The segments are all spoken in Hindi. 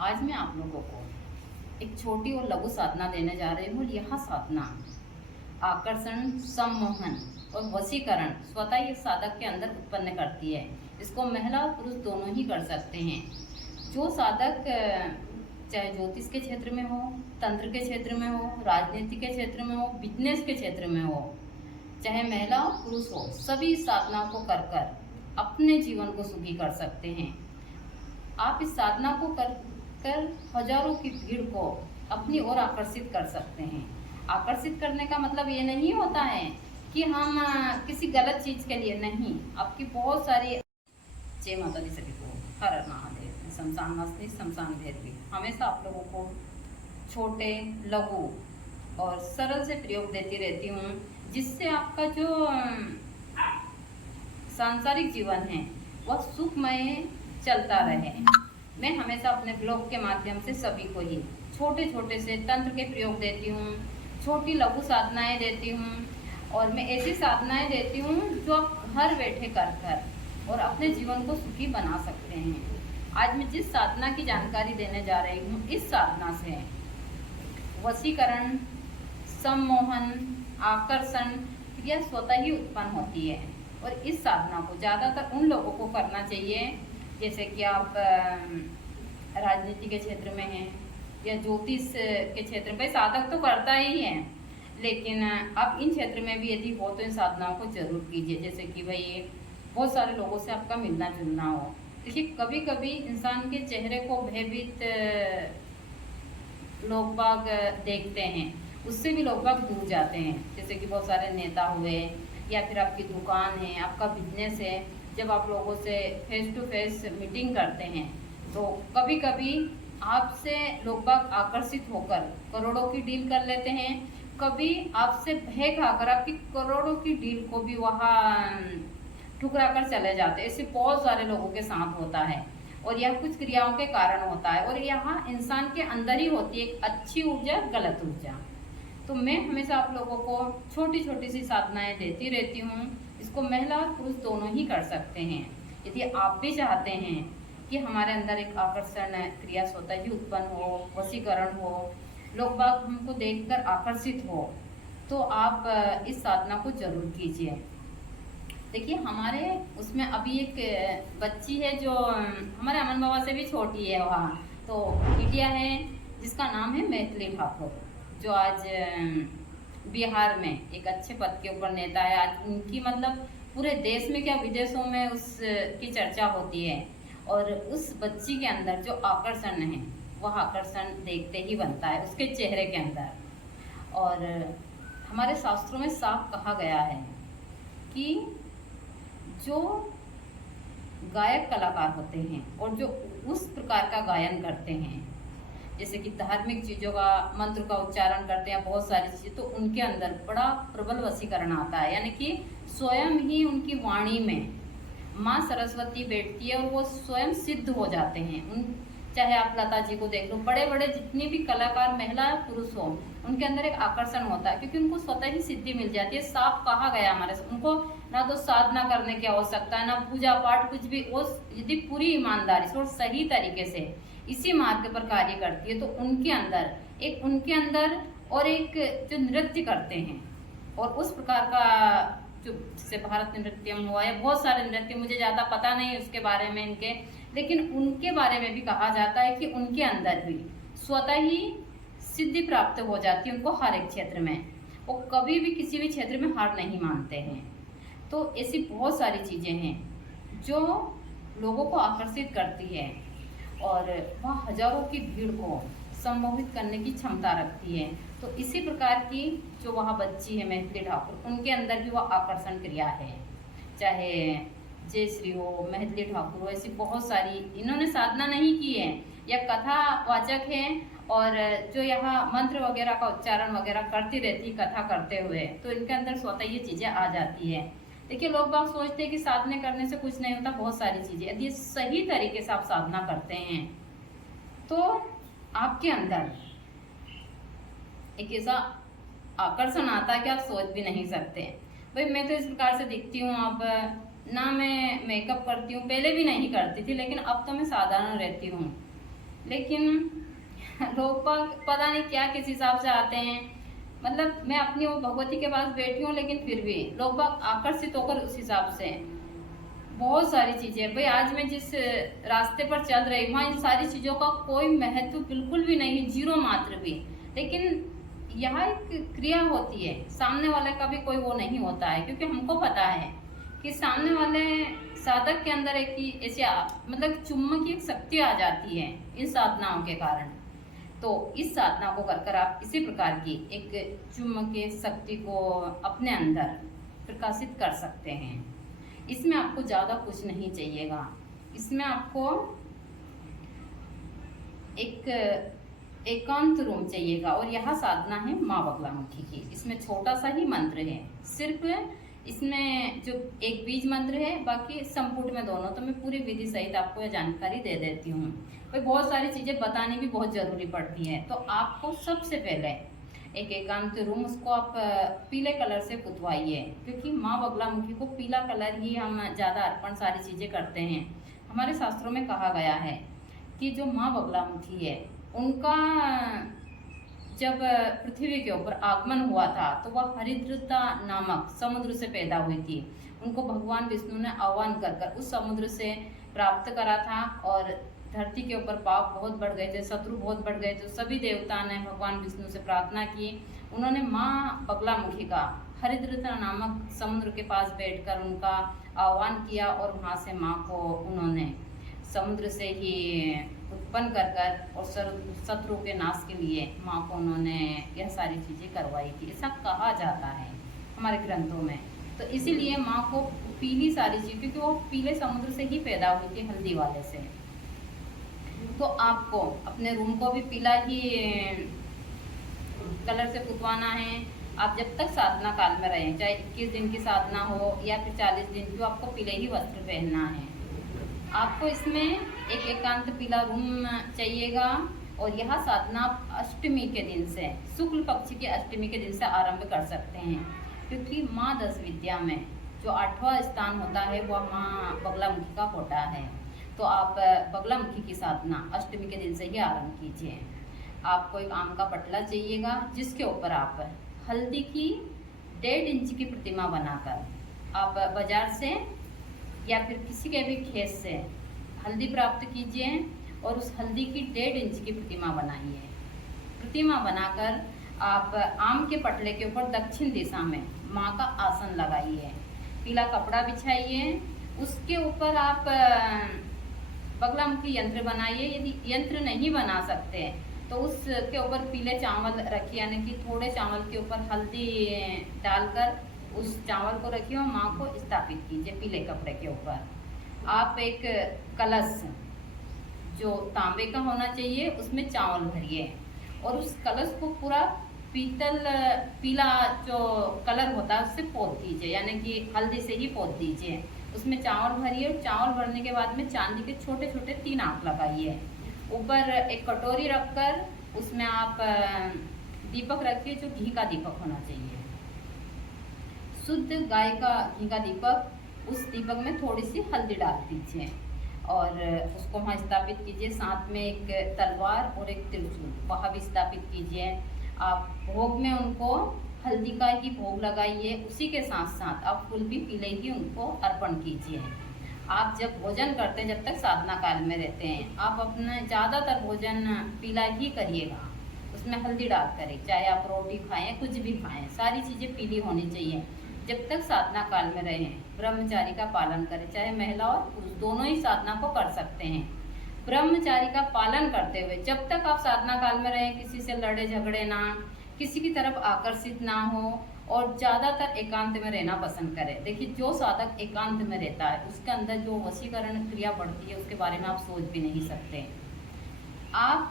आज मैं आप लोगों को एक छोटी और लघु साधना देने जा रही हूँ। यह साधना आकर्षण, सम्मोहन और वशीकरण स्वतः ही साधक के अंदर उत्पन्न करती है। इसको महिला और पुरुष दोनों ही कर सकते हैं। जो साधक चाहे ज्योतिष के क्षेत्र में हो, तंत्र के क्षेत्र में हो, राजनीति के क्षेत्र में हो, बिजनेस के क्षेत्र में हो, चाहे महिला और पुरुष हो, सभी साधना को कर कर अपने जीवन को सुखी कर सकते हैं। आप इस साधना को कर हजारों की भीड़ को अपनी ओर आकर्षित कर सकते हैं। आकर्षित करने का मतलब ये नहीं होता है कि हम किसी गलत चीज के लिए नहीं। आपकी बहुत सारी जय माता दी सभी को, हर हर महादेव। शमशान वासनी, शमशान भैरवी हमेशा आप लोगों को छोटे, लघु और सरल से प्रयोग देती रहती हूँ, जिससे आपका जो सांसारिक जीवन है वह सुखमय चलता रहे। मैं हमेशा अपने ब्लॉग के माध्यम से सभी को ही छोटे छोटे से तंत्र के प्रयोग देती हूँ, छोटी लघु साधनाएं देती हूँ, और मैं ऐसी साधनाएं देती हूँ जो आप घर बैठे कर और अपने जीवन को सुखी बना सकते हैं। आज मैं जिस साधना की जानकारी देने जा रही हूँ, इस साधना से वशीकरण, सम्मोहन, आकर्षण क्रिया स्वतः ही उत्पन्न होती है। और इस साधना को ज़्यादातर उन लोगों को करना चाहिए जैसे कि आप राजनीति के क्षेत्र में हैं या ज्योतिष के क्षेत्र में। साधक तो करता ही है, लेकिन आप इन क्षेत्र में भी यदि हो तो इन साधनाओं को जरूर कीजिए। जैसे कि भाई बहुत सारे लोगों से आपका मिलना जुलना हो। देखिए, कभी कभी इंसान के चेहरे को भयभीत लोग बाग देखते हैं, उससे भी लोग बाग दूर जाते हैं। जैसे कि बहुत सारे नेता हुए या फिर आपकी दुकान है, आपका बिजनेस है, जब आप लोगों से फेस टू फेस मीटिंग करते हैं तो कभी कभी आपसे लोग बाग आकर्षित होकर करोड़ों की डील कर लेते हैं। कभी आपसे भय खाकर आपकी करोड़ों की डील को भी वहाँ ठुकरा कर चले जाते हैं। ऐसे बहुत सारे लोगों के साथ होता है, और यह कुछ क्रियाओं के कारण होता है। और यहाँ इंसान के अंदर ही होती है एक अच्छी ऊर्जा, गलत ऊर्जा। तो मैं हमेशा आप लोगों को छोटी छोटी सी साधनाएं देती रहती हूँ। इसको महिला और पुरुष दोनों ही कर सकते हैं। यदि आप भी चाहते हैं कि हमारे अंदर एक आकर्षण क्रिया स्वतः ही उत्पन्न हो, वशीकरण हो, लोग बाग हमको देखकर आकर्षित हो, तो आप इस साधना को जरूर कीजिए। देखिए, हमारे उसमें अभी एक बच्ची है जो हमारे अमन बाबा से भी छोटी है, वहाँ तो बिटिया है जिसका नाम है मैथिली ठाकुर, जो आज बिहार में एक अच्छे पद के ऊपर नेता है। आज उनकी मतलब पूरे देश में क्या विदेशों में उसकी चर्चा होती है। और उस बच्ची के अंदर जो आकर्षण है वह आकर्षण देखते ही बनता है उसके चेहरे के अंदर। और हमारे शास्त्रों में साफ कहा गया है कि जो गायक कलाकार होते हैं और जो उस प्रकार का गायन करते हैं, जैसे कि धार्मिक चीज़ों का मंत्र का उच्चारण करते हैं, बहुत सारी चीज़ें, तो उनके अंदर बड़ा प्रबल वशीकरण आता है। यानी कि स्वयं ही उनकी वाणी में माँ सरस्वती बैठती है और वो स्वयं सिद्ध हो जाते हैं। उन चाहे आप लता जी को देख लो, बड़े बड़े जितने भी कलाकार महिला या पुरुष हो, उनके अंदर एक आकर्षण होता है, क्योंकि उनको स्वतः ही सिद्धि मिल जाती है। साफ कहा गया हमारे से, उनको ना तो साधना करने की आवश्यकता है, ना पूजा पाठ, कुछ भी। वो यदि पूरी ईमानदारी से और सही तरीके से इसी मार्ग पर कार्य करती है तो उनके अंदर और एक जो नृत्य करते हैं, और उस प्रकार का जो जैसे भारत नृत्यम हुआ या बहुत सारे नृत्य, मुझे ज़्यादा पता नहीं उसके बारे में इनके, लेकिन उनके बारे में भी कहा जाता है कि उनके अंदर भी स्वतः ही सिद्धि प्राप्त हो जाती है उनको हर एक क्षेत्र में। वो कभी भी किसी भी क्षेत्र में हार नहीं मानते हैं। तो ऐसी बहुत सारी चीज़ें हैं जो लोगों को आकर्षित करती है, और वह हजारों की भीड़ को सम्मोहित करने की क्षमता रखती है। तो इसी प्रकार की जो वहाँ बच्ची है मैथिली ठाकुर, उनके अंदर भी वह आकर्षण क्रिया है। चाहे जय श्री हो, मैथिली ठाकुर हो, ऐसी बहुत सारी इन्होंने साधना नहीं की है, या कथा वाचक हैं और जो यहाँ मंत्र वगैरह का उच्चारण वगैरह करती रहती कथा करते हुए, तो इनके अंदर स्वतः ये चीज़ें आ जाती है। देखिए, लोग बाग सोचते हैं कि साधना करने से कुछ नहीं होता। बहुत सारी चीज़ें यदि सही तरीके से आप साधना करते हैं तो आपके अंदर एक ऐसा आकर्षण आता है कि आप सोच भी नहीं सकते। भाई, मैं तो इस प्रकार से दिखती हूँ, अब ना मैं मेकअप करती हूँ, पहले भी नहीं करती थी, लेकिन अब तो मैं साधारण रहती हूँ। लेकिन लोग पता नहीं क्या किस हिसाब से आते हैं। मतलब मैं अपनी वो भगवती के पास बैठी हूँ, लेकिन फिर भी लोग आकर्षित होकर उस हिसाब से बहुत सारी चीजें। भाई आज मैं जिस रास्ते पर चल रही हूँ वहाँ इन सारी चीजों का कोई महत्व बिल्कुल भी नहीं, जीरो मात्र भी। लेकिन यहाँ एक क्रिया होती है, सामने वाले का भी कोई वो नहीं होता है, क्योंकि हमको पता है कि सामने वाले साधक के अंदर एक ऐसी मतलब चुम्बकीय शक्ति आ जाती है इन साधनाओं के कारण। तो इस साधना को कर आप इसी प्रकार की एक चुम्बकीय शक्ति को अपने अंदर प्रकाशित कर सकते हैं। इसमें आपको ज़्यादा कुछ नहीं चाहिएगा। इसमें आपको एक एकांत रूम चाहिएगा, और यह साधना है माँ बगलामुखी की। इसमें छोटा सा ही मंत्र है, सिर्फ इसमें जो एक बीज मंत्र है, बाकी संपुट में दोनों। तो मैं पूरी विधि सहित आपको यह जानकारी दे देती हूँ। भाई बहुत सारी चीज़ें बतानी भी बहुत ज़रूरी पड़ती है। तो आपको सबसे पहले एक एकांत रूम, उसको आप पीले कलर से पुतवाइए, क्योंकि माँ बगलामुखी को पीला कलर ही हम ज़्यादा अर्पण सारी चीज़ें करते हैं। हमारे शास्त्रों में कहा गया है कि जो माँ बगलामुखी है, उनका जब पृथ्वी के ऊपर आगमन हुआ था तो वह हरिद्रता नामक समुद्र से पैदा हुई थी। उनको भगवान विष्णु ने आह्वान कर कर उस समुद्र से प्राप्त करा था, और धरती के ऊपर पाप बहुत बढ़ गए थे, शत्रु बहुत बढ़ गए थे। सभी देवता ने भगवान विष्णु से प्रार्थना की। उन्होंने माँ बगलामुखी का हरिद्रता नामक समुद्र के पास बैठकर उनका आह्वान किया, और वहाँ से माँ को उन्होंने समुद्र से ही उत्पन्न कर और शत्रु के नाश के लिए माँ को उन्होंने यह सारी चीज़ें करवाई थी, ऐसा कहा जाता है हमारे ग्रंथों में। तो इसीलिए माँ को पीली सारी चीज़, क्योंकि वो पीले समुद्र से ही पैदा हुई थी, हल्दी वाले से। तो आपको अपने रूम को भी पीला ही कलर से पुतवाना है। आप जब तक साधना काल में रहें, चाहे 21 दिन की साधना हो या फिर 40 दिन की, आपको पीले ही वस्त्र पहनना है। आपको इसमें एक एकांत पीला रूम चाहिएगा, और यह साधना अष्टमी के दिन से, शुक्ल पक्ष की अष्टमी के दिन से आरंभ कर सकते हैं, क्योंकि माँ 10 विद्या में जो 8वां स्थान होता है वह माँ बगलामुखी का होता है। तो आप बगलामुखी की साधना अष्टमी के दिन से ही आरंभ कीजिए। आपको एक आम का पटला चाहिएगा, जिसके ऊपर आप हल्दी की 1.5 इंच की प्रतिमा बनाकर आप बाजार से या फिर किसी के भी खेत से हल्दी प्राप्त कीजिए, और उस हल्दी की 1.5 इंच की प्रतिमा बनाइए। प्रतिमा बनाकर आप आम के पटले के ऊपर दक्षिण दिशा में माँ का आसन लगाइए, पीला कपड़ा बिछाइए, उसके ऊपर आप बगलामुखी यंत्र बनाइए। यदि यंत्र नहीं बना सकते तो उसके ऊपर पीले चावल रखिए, यानी कि थोड़े चावल के ऊपर हल्दी डालकर उस चावल को रखिए और माँ को स्थापित कीजिए पीले कपड़े के ऊपर। आप एक कलश जो तांबे का होना चाहिए उसमें चावल भरिए, और उस कलश को पूरा पीला जो कलर होता है उससे पोत दीजिए, यानी कि हल्दी से ही पोत दीजिए। उसमें चावल भरिए, और चावल भरने के बाद में चांदी के छोटे छोटे 3 आंख लगाइए। ऊपर एक कटोरी रखकर उसमें आप दीपक रखिए, जो घी का दीपक होना चाहिए, शुद्ध गाय का घी का दीपक। उस दीपक में थोड़ी सी हल्दी डाल दीजिए और उसको वहाँ स्थापित कीजिए। साथ में एक तलवार और एक त्रिशूल वहाँ भी स्थापित कीजिए। आप भोग में उनको हल्दी का ही भोग लगाइए, उसी के साथ साथ आप फूल भी पीले ही उनको अर्पण कीजिए। आप जब भोजन करते हैं, जब तक साधना काल में रहते हैं, आप अपना ज़्यादातर भोजन पीला ही करिएगा, उसमें हल्दी डाल करें। चाहे आप रोटी खाएं, कुछ भी खाएं, सारी चीज़ें पीली होनी चाहिए जब तक साधना काल में रहें। ब्रह्मचारी का पालन करें, चाहे महिला और पुरुष दोनों ही साधना को कर सकते हैं। ब्रह्मचारी का पालन करते हुए जब तक आप साधना काल में रहें, किसी से लड़े झगड़े ना, किसी की तरफ आकर्षित ना हो, और ज़्यादातर एकांत में रहना पसंद करें। देखिए, जो साधक एकांत में रहता है उसके अंदर जो वशीकरण क्रिया बढ़ती है उसके बारे में आप सोच भी नहीं सकते। आप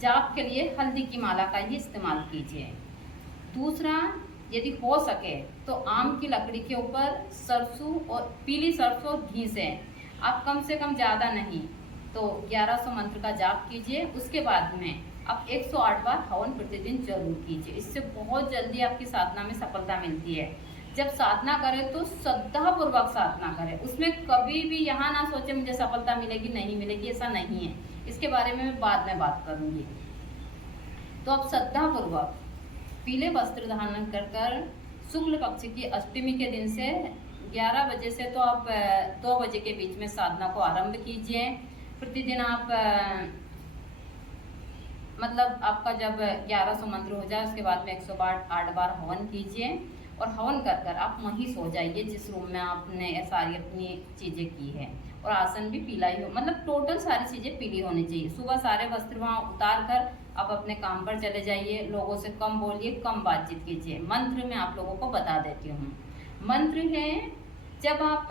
जाप के लिए हल्दी की माला का ही इस्तेमाल कीजिए। दूसरा, यदि हो सके तो आम की लकड़ी के ऊपर सरसों और पीली सरसों और घी से आप कम से कम ज़्यादा नहीं तो 1100 मंत्र का जाप कीजिए। उसके बाद में आप 108 बार हवन प्रतिदिन जरूर कीजिए। इससे बहुत जल्दी आपकी साधना में सफलता मिलती है। जब साधना करें तो श्रद्धापूर्वक साधना करें, उसमें कभी भी यहाँ ना सोचे मुझे सफलता मिलेगी नहीं मिलेगी, ऐसा नहीं है। इसके बारे में मैं बाद में बात करूंगी। तो आप श्रद्धापूर्वक पीले वस्त्र धारण कर शुक्ल पक्ष की अष्टमी के दिन से 11 बजे से तो आप 2 बजे के बीच में साधना को आरंभ कीजिए। प्रतिदिन आप मतलब आपका जब 1100 मंत्र हो जाए उसके बाद में 108 बार हवन कीजिए और हवन कर आप वहीं सो जाइए जिस रूम में आपने सारी अपनी चीज़ें की है, और आसन भी पीला ही हो, मतलब टोटल सारी चीज़ें पीली होनी चाहिए। सुबह सारे वस्त्र वहाँ उतार कर आप अपने काम पर चले जाइए। लोगों से कम बोलिए, कम बातचीत कीजिए। मंत्र मैं आप लोगों को बता देती हूँ। मंत्र है, जब आप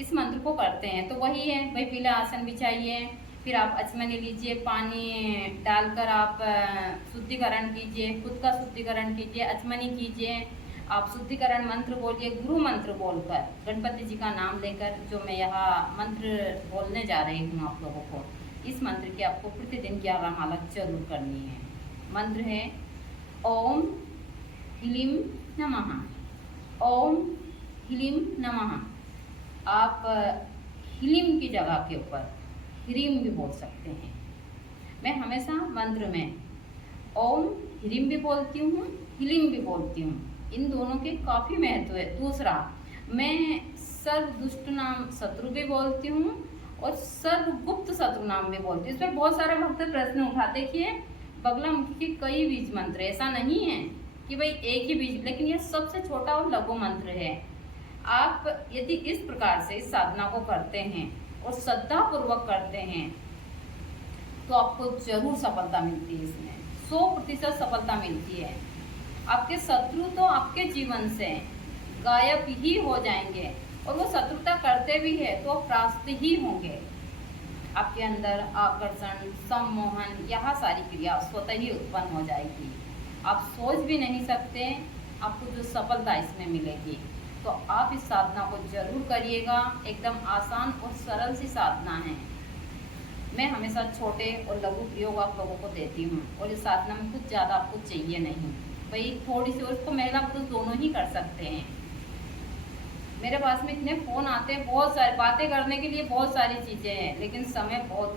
इस मंत्र को करते हैं तो वही है, वही पीला आसन बिछाइए, फिर आप अचमनी लीजिए, पानी डालकर आप शुद्धिकरण कीजिए, खुद का शुद्धिकरण कीजिए, अचमनी कीजिए। आप शुद्धिकरण मंत्र बोलिए, गुरु मंत्र बोलकर, गणपति जी का नाम लेकर, जो मैं यहाँ मंत्र बोलने जा रही हूँ आप लोगों को। इस मंत्र की आपको प्रतिदिन 11 माला जरूर करनी है। मंत्र है ओम ह्लीं नमः, ओम ह्लीं नमः। आप ह्लीं की जगह के ऊपर ह्रीं भी बोल सकते हैं। मैं हमेशा मंत्र में ओम ह्रीं भी बोलती हूँ, ह्लीं भी बोलती हूँ। इन दोनों के काफ़ी महत्व है। दूसरा, मैं सर्व दुष्ट नाम शत्रु भी बोलती हूँ और सर्व गुप्त शत्रु नाम भी बोलती हूँ। इसमें बहुत सारे भक्त प्रश्न उठा, देखिए बगलामुखी के कई बीज मंत्र, ऐसा नहीं है कि भाई एक ही बीज, लेकिन यह सबसे छोटा और लघु मंत्र है। आप यदि इस प्रकार से इस साधना को करते हैं और श्रद्धा पूर्वक करते हैं तो आपको जरूर सफलता मिलती है। इसमें 100% सफलता मिलती है। आपके शत्रु तो आपके जीवन से गायब ही हो जाएंगे, और वो शत्रुता करते भी है तो परास्त ही होंगे। आपके अंदर आकर्षण, सम्मोहन, यह सारी क्रिया स्वतः ही उत्पन्न हो जाएगी। आप सोच भी नहीं सकते आपको जो सफलता इसमें मिलेगी। तो आप इस साधना को जरूर करिएगा। एकदम आसान और सरल सी साधना है। मैं हमेशा छोटे और लघु प्रयोग आप लोगों को देती हूँ, और इस साधना में कुछ ज़्यादा आपको चाहिए नहीं, भाई थोड़ी सी, और इसको महिला पुरुष दोनों ही कर सकते हैं। मेरे पास में इतने फ़ोन आते हैं, बहुत सारी बातें करने के लिए, बहुत सारी चीज़ें हैं, लेकिन समय बहुत